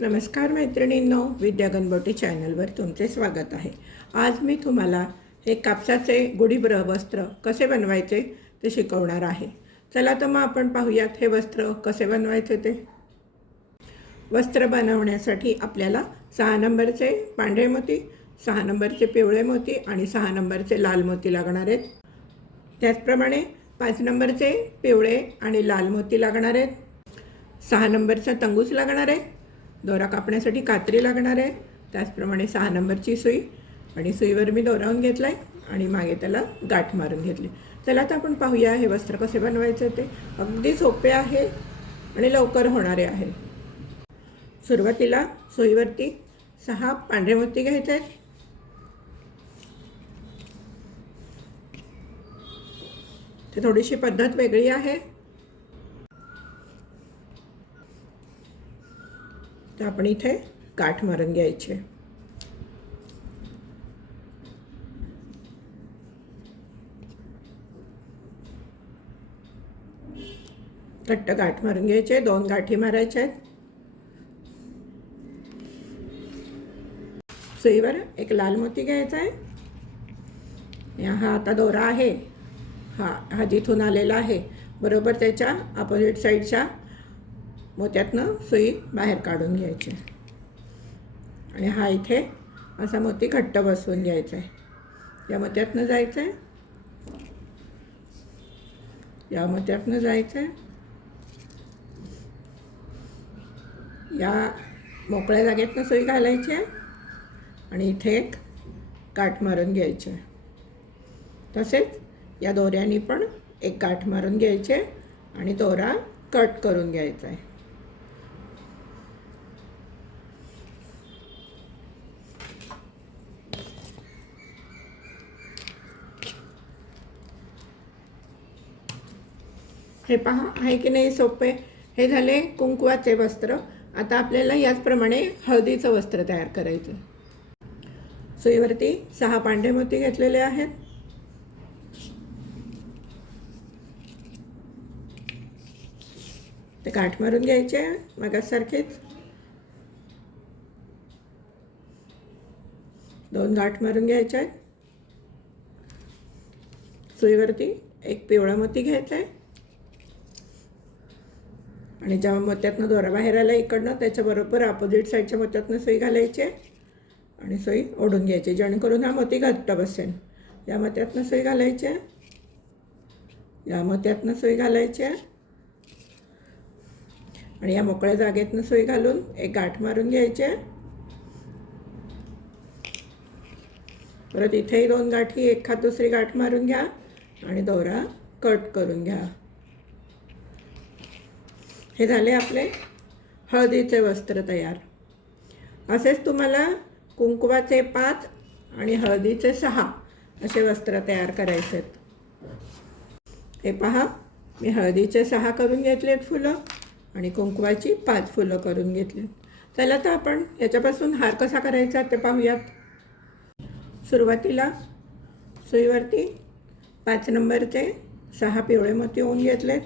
नमस्कार मैत्रिणींनो विद्या गणबोटी चॅनलवर तुमचे स्वागत आहे. आज मी तुम्हाला हे कापसाचे गुढीब्रह वस्त्र कसे बनवायचे ते शिकवणार आहे. चला तर मग आपण पाहूयात हे वस्त्र कसे बनवायचे ते. वस्त्र बनवण्यासाठी आपल्याला सहा नंबरचे पांढरे मोती सहा नंबरचे पिवळे मोती आणि सहा नंबरचे लाल मोती लागणार आहेत. त्याचप्रमाणे पाच नंबरचे पिवळे आणि लाल मोती लागणार आहेत. सहा नंबरचा तंगूस लागणार आहे. दोरा कापण्यासाठी कात्री लागणार आहे. त्याचप्रमाणे सहा नंबरची सुई आणि सुईवर मी दोरावून घेतला आहे आणि मागे त्याला गाठ मारून घेतली. चला तर आपण पाहूया हे वस्त्र कसे बनवायचे ते. अगदी सोपे आहे आणि लवकर होणारे आहे. सुरुवातीला सुईवरती सहा पांढरे मोती घ्यायचे आहेत. ते थोडीशी पद्धत वेगळी आहे. तर आपण इथे गाठ मारून घ्यायचे. घट्ट गाठ मारून घ्यायचे दोन गाठी मारायच्या आहेत. सुईवर एक लाल मोती घ्यायचा आहे. हा आता दोरा आहे. हा हा जिथून आलेला आहे. बरोबर त्याच्या अपोजिट साईडच्या मोत्यातनं सुई बाहेर काढून घ्यायची. आणि हा इथे असा मोती घट्ट बसवून घ्यायचा आहे या मोत्यातनं जायचं आहे या मोत्यातनं जायचं आहे या मोकळ्या जागेतनं सुई घालायची आहे आणि इथे एक गाठ मारून घ्यायची आहे तसेच या दोऱ्याने पण एक गाठ मारून घ्यायचे आणि दोरा कट करून घ्यायचा आहे हे पहा आहे की नाही? सोपे. हे झाले कुंकवाचे वस्त्र. आता आपल्याला याचप्रमाणे हळदीचं वस्त्र तयार करायचं. सुईवरती सहा पांढरे मोती घेतलेले आहेत. ते काठ मारून घ्यायचे मगासारखेच. दोन गाठ मारून घ्यायच्या आहेत सुईवरती एक पिवळा मोती घ्यायचा आहे. आणि जेव्हा मोत्यातनं दोरा बाहेर आला इकडनं त्याच्याबरोबर अपोजिट साईडच्या मोत्यातनं सुई घालायची आहे आणि सुई ओढून घ्यायची जेणेकरून हा मोती घट्ट बसेल. या मोत्यातनं सुई घालायची या मोत्यातनं सुई घालायची आहे आणि या मोकळ्या जागेतनं सुई घालून एक गाठ मारून घ्यायची परत इथेही दोन गाठी एखाद दुसरी गाठ मारून घ्या आणि दोरा कट करून घ्या. हे झाले आपले हळदीचे वस्त्र तयार. असेच तुम्हाला कुंकवाचे पाच आणि हळदीचे सहा असे वस्त्र तयार करायचे आहेत. हे पहा मी हळदीचे सहा करून घेतलेत फुलं आणि कुंकवाची पाच फुलं करून घेतली चला तर आपण याच्यापासून हार कसा करायचा ते पाहूयात. सुरुवातीला सुईवरती पाच नंबरचे सहा पिवळे मोती होऊन घेतलेत.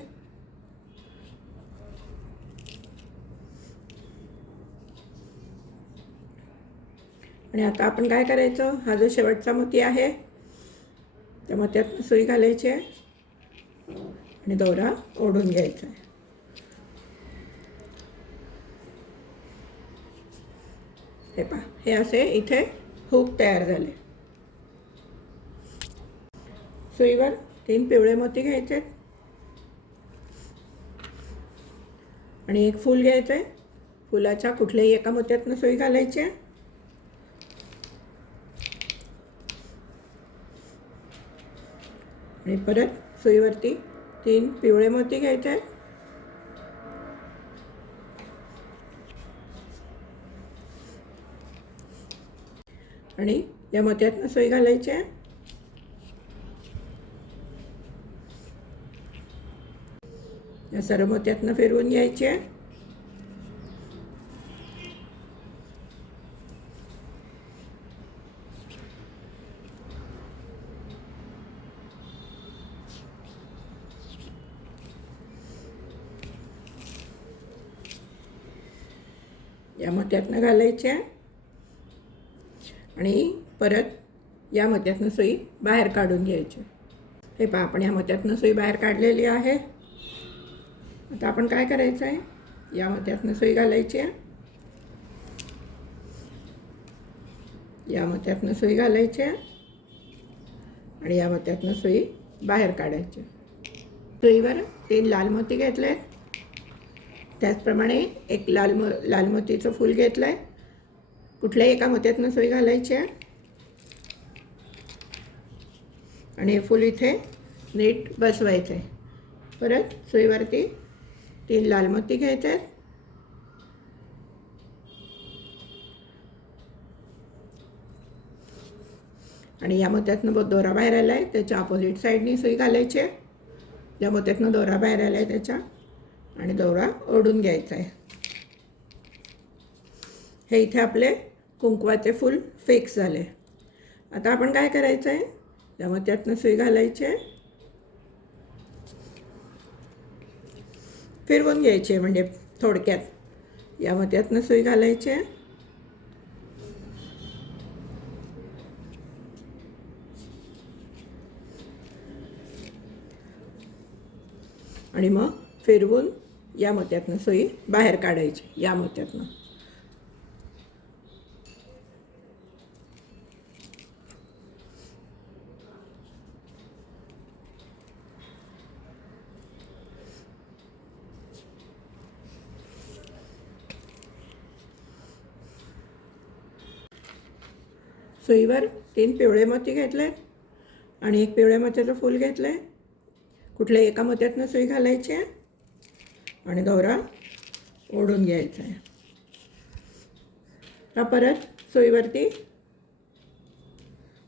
आणि आता आपण काय करायचं? हा जो शेवटचा मोती आहे त्या मोत्यात सुई घालायची आहे आणि दोरा ओढून घ्यायचा आहे. हे पहा हे असे इथे हुक तयार झाले. सुईवर तीन पिवळे मोती घ्यायचे. आणि एक फूल घ्यायचं आहे फुलाच्या कुठल्याही एका मोत्यातनं सुई घालायची आहे. आणि परत सुईवरती तीन पिवळे मोती घ्यायचे आहेत. आणि या मोत्यातनं सोय घालायची आहे. या सर्व मोत्यातनं फिरवून घ्यायची आहे. या मोत्यातनं घालायच्या. आणि परत या मोत्यातनं सुई बाहेर काढून घ्यायची हे पहा आपण या मोत्यातनं सुई बाहेर काढलेली आहे. आता आपण काय करायचं आहे या मोत्यातनं सुई घालायची आहे या मोत्यातनं सुई घालायची आहे आणि या मोत्यातनं सुई बाहेर काढायची सुईवर तीन लाल मोती घेतले आहेत त्याचप्रमाणे एक लाल मो लाल मोतीचं फूल घेतलं आहे कुठल्याही एका मोत्यातनं सोय घालायची आहे. आणि हे फूल इथे नीट बसवायचं आहे परत सुईवरती तीन लाल मोती घ्यायचे आहेत आणि या मोत्यातनं दोरा बाहेर आला आहे त्याच्या अपोजिट साईडनी सुई घालायची आहे. ज्या मोत्यातनं दोरा बाहेर आला आहे त्याच्या. आणि दोरा ओढून घ्यायचा आहे. हे इथे आपले कुंकवाचे फूल फिक्स झाले. आता आपण काय करायचं आहे? त्यामुळे त्यातनं सुई घालायची आहे. फिरवून घ्यायची आहे म्हणजे थोडक्यात. यामध्ये त्यातनं सुई घालायची आहे. आणि मग फिरवून या मोत्यातनं सुई बाहेर काढायची या मोत्यातनं. सुईवर तीन पिवळे मोती घेतले आणि एक पिवळ्या मोत्याचं फूल घेतलं आहे कुठल्या एका मोत्यातनं सुई घालायची आहे? आणि दोरा ओढून घ्यायचा आहे. हा परत सोयीवरती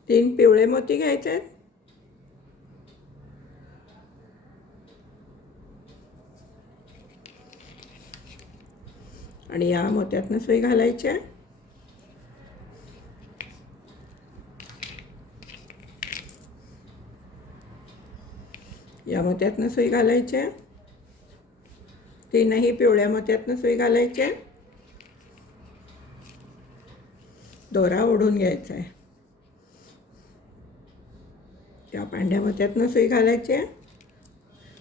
तीन पिवळे मोती घ्यायचे आहेत. आणि या मोत्यातनं सोयी घालायची आहे. या मोत्यातनं सोयी घालायची आहे. तीनही पिवळ्या मोत्यातनं सुई घालायची आहे. दोरा ओढून घ्यायचा आहे. या पांढऱ्या मोत्यातनं सुई घालायची आहे.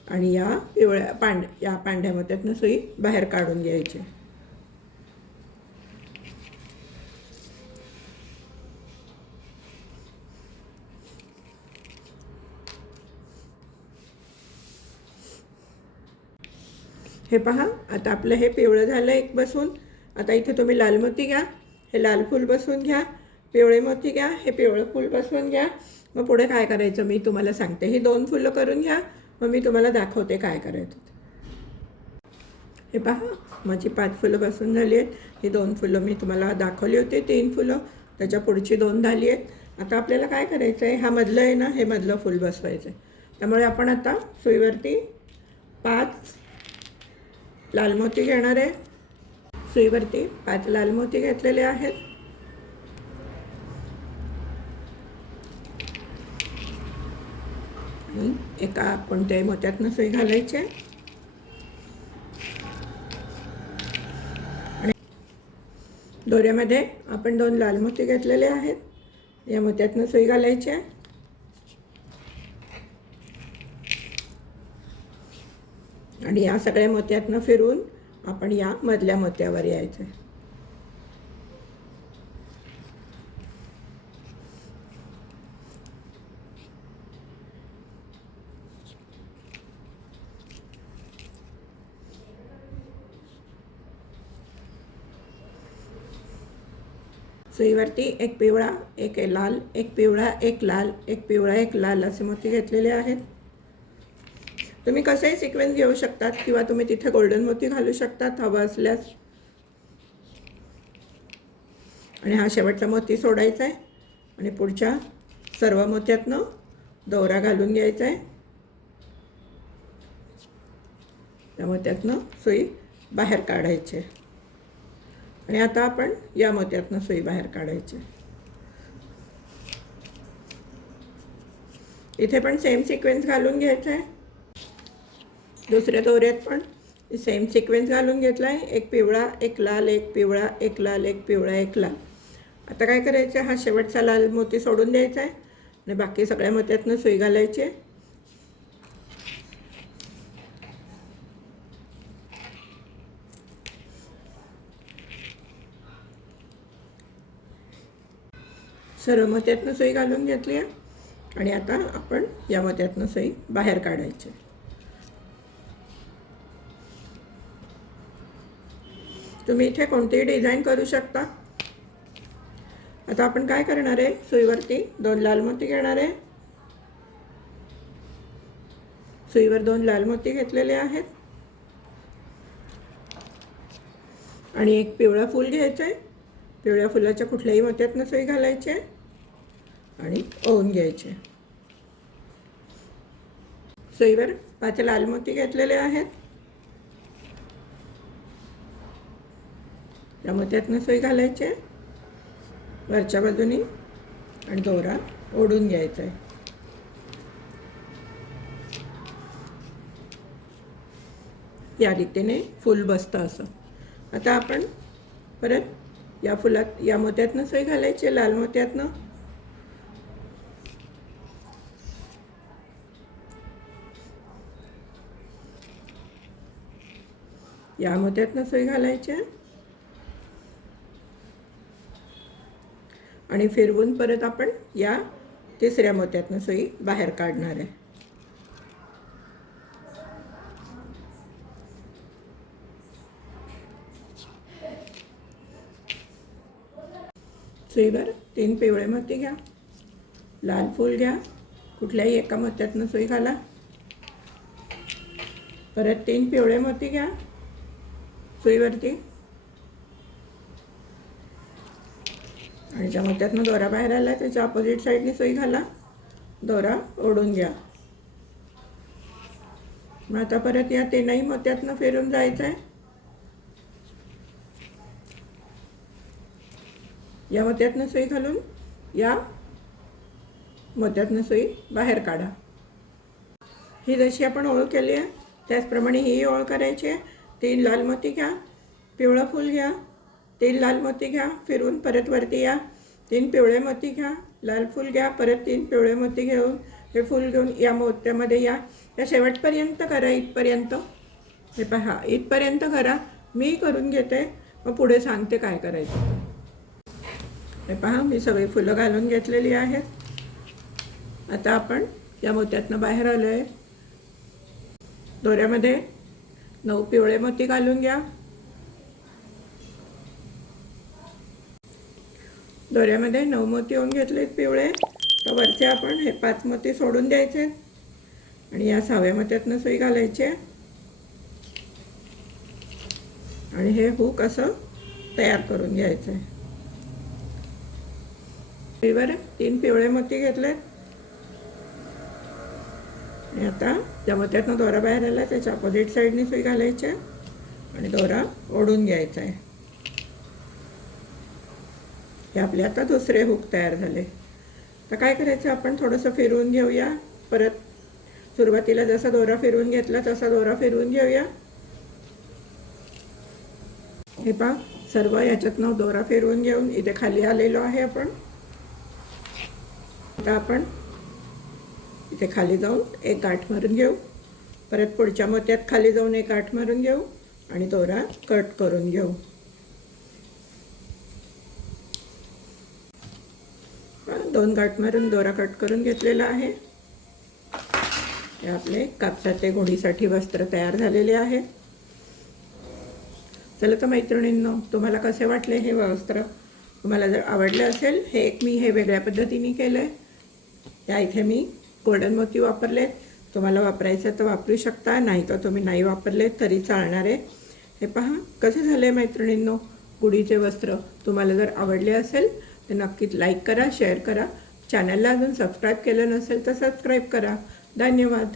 आणि या पिवळ्या पांढ या पांढऱ्या मोत्यातनं सुई बाहेर काढून घ्यायची हे पहा आता आपलं हे पिवळं झालं एक बसून. आता इथे तुम्ही लाल मोती घ्या हे लाल फूल बसवून घ्या पिवळे मोती घ्या हे पिवळं फूल बसवून घ्या. मग पुढे काय करायचं मी तुम्हाला सांगते. ही दोन फुलं करून घ्या मग मी तुम्हाला दाखवते काय करायचं हे पहा माझी पाच फुलं बसून झाली आहेत. ही दोन फुलं मी तुम्हाला दाखवली होती तीन फुलं. त्याच्या पुढची दोन झाली आहेत. आता आपल्याला काय करायचं आहे हा मधलं आहे ना हे मधलं फुल बसवायचं आहे त्यामुळे आपण आता सुईवरती पाच लाल मोती घेणार आहे. सुईवरती पाच लाल मोती घेतलेले आहेत. एका कोणत्याही मोत्यातनं सुई घालायची आहे. आणि दोऱ्यामध्ये आपण दोन लाल मोती घेतलेले आहेत. या मोत्यातनं सुई घालायची आहे. आणि या सगळ्या मोत्यातनं फिरून आपण या मधल्या मोत्यावर यायचं. आहे सुईवरती एक पिवळा एक लाल एक पिवळा एक लाल एक पिवळा एक लाल असे मोती घेतलेले आहेत. तुम्ही कसेही सिक्वेन्स घेऊ शकतात किंवा तुम्ही तिथे गोल्डन मोती घालू शकतात हवं असल्यास. आणि हा शेवटचा मोती सोडायचा आहे आणि पुढच्या सर्व मोत्यातनं दोरा घालून घ्यायचा आहे त्या मोत्यातनं सुई बाहेर काढायची. आहे. आणि आता आपण या मोत्यातनं सुई बाहेर काढायची. इथे पण सेम सिक्वेन्स घालून घ्यायचं आहे दुसऱ्या दोऱ्यात पण सेम सिक्वेन्स घालून घेतला आहे एक पिवळा एक लाल एक पिवळा एक लाल एक पिवळा एक लाल. आता काय करायचं? हा शेवटचा लाल मोती सोडून द्यायचा आहे. आणि बाकी सगळ्या मोत्यातनं सुई घालायची आहे. सर्व मोत्यातनं सुई घालून घेतली आहे. आणि आता आपण या मोत्यातनं सुई बाहेर काढायची तुम्ही इथे कोणतीही डिझाईन करू शकता. आता आपण काय करणार आहे? सुईवरती दोन लाल मोती घेणार आहे. सुईवर दोन लाल मोती घेतलेले आहेत. आणि एक पिवळं फूल घ्यायचं आहे पिवळ्या फुलाच्या कुठल्याही मोत्यातनं सुई घालायची आणि ओवून घ्यायचे सुईवर पाच लाल मोती घेतलेले आहेत. त्यामुळे त्यातनं सोय घालायची आहे. वरच्या बाजूनी आणि दोरा ओढून घ्यायचा आहे. या रीतीने फूल बसतं असं. आता आपण परत या फुलात या मोत्यातनं सोय घालायची लाल मोत्यातनं. या मोत्यातनं सोय घालायच्या आणि फिरवून परत आपण या तिसऱ्या मोत्यातनं सोयी बाहेर काढणार आहे. सुईवर तीन पिवळे मोती घ्या लाल फूल घ्या कुठल्याही एका मोत्यातनं सुई घाला. परत तीन पिवळे मोती घ्या सुईवरती आणि ज्या मोत्यातनं दोरा बाहेर आला त्याच्या ऑपोजिट साईडने सुई घाला. दोरा ओढून घ्या. मग आता परत या तीनही मोत्यातनं फिरून जायचं आहे या मोत्यातनं सुई घालून या मोत्यातनं सुई बाहेर काढा. ही जशी आपण ओळ केली आहे त्याचप्रमाणे ही ओळ करायची आहे. तीन लाल मोती घ्या पिवळं फूल घ्या तीन लाल मोती घ्या फिरून परत वरती या. तीन पिवळे मोती घ्या लाल फूल घ्या परत तीन पिवळे मोती घेऊन हे फूल घेऊन या मोत्यामध्ये या. या शेवटपर्यंत करा इथपर्यंत. हे पहा इथपर्यंत करा. मी करून घेते मग पुढे सांगते काय करायचं हे पहा मी सगळी फुलं घालून घेतलेली आहेत. आता आपण या मोत्यातनं बाहेर आलो आहे दोऱ्यामध्ये नऊ पिवळे मोती घालून घ्या. दोऱ्यामध्ये नऊ मोती येऊन घेतलेत पिवळे. तर वरचे आपण हे पाच मोती सोडून द्यायचे. आणि या सहाव्या मोत्यातनं सुई घालायचे. आणि हे हुक असं तयार करून घ्यायचं. आहे सुईवर तीन पिवळे मोती घेतलेत. आणि आता ज्या मोत्यातनं दोरा बाहेर आला त्याच्या अपोजिट साईडने सुई घालायची. आणि दोरा ओढून घ्यायचा आहे. हे आपले आता दुसरे हुक तयार झाले. तर काय करायचं? आपण थोडंसं फिरवून घेऊया. परत सुरुवातीला जसा दोरा फिरवून घेतला तसा दोरा फिरवून घेऊया. हे पहा सर्व याच्यातनं दोरा फिरवून घेऊन इथे खाली आलेलो आहे आपण. आता आपण इथे खाली जाऊन एक गाठ मारून घेऊ. परत पुढच्या मोत्यात खाली जाऊन एक गाठ मारून घेऊ आणि दोरा कट करून घेऊ. दोन गाठ मारून दोरा कट करून घेतलेला आहे. हे आपले कापसाचे घोडीसाठी वस्त्र तयार झालेले आहे. चला तर मैत्रिणींनो तुम्हाला कसे वाटले हे वस्त्र? तुम्हाला जर आवडले असेल हे एक मी हे वेगळ्या पद्धतीने केलं आहे या इथे मी गोल्डन मोती वापरले तुम्हाला वापरायचं तर वापरू शकता नाही तर तुम्ही नाही वापरले तरी चालणार. आहे हे पहा कसे झाले मैत्रिणींनो? गुढीचे वस्त्र तुम्हाला जर आवडले असेल तर नक्कीच लाईक करा शेअर करा. चॅनलला अजून सबस्क्राईब केलं नसेल तर सबस्क्राईब करा. धन्यवाद.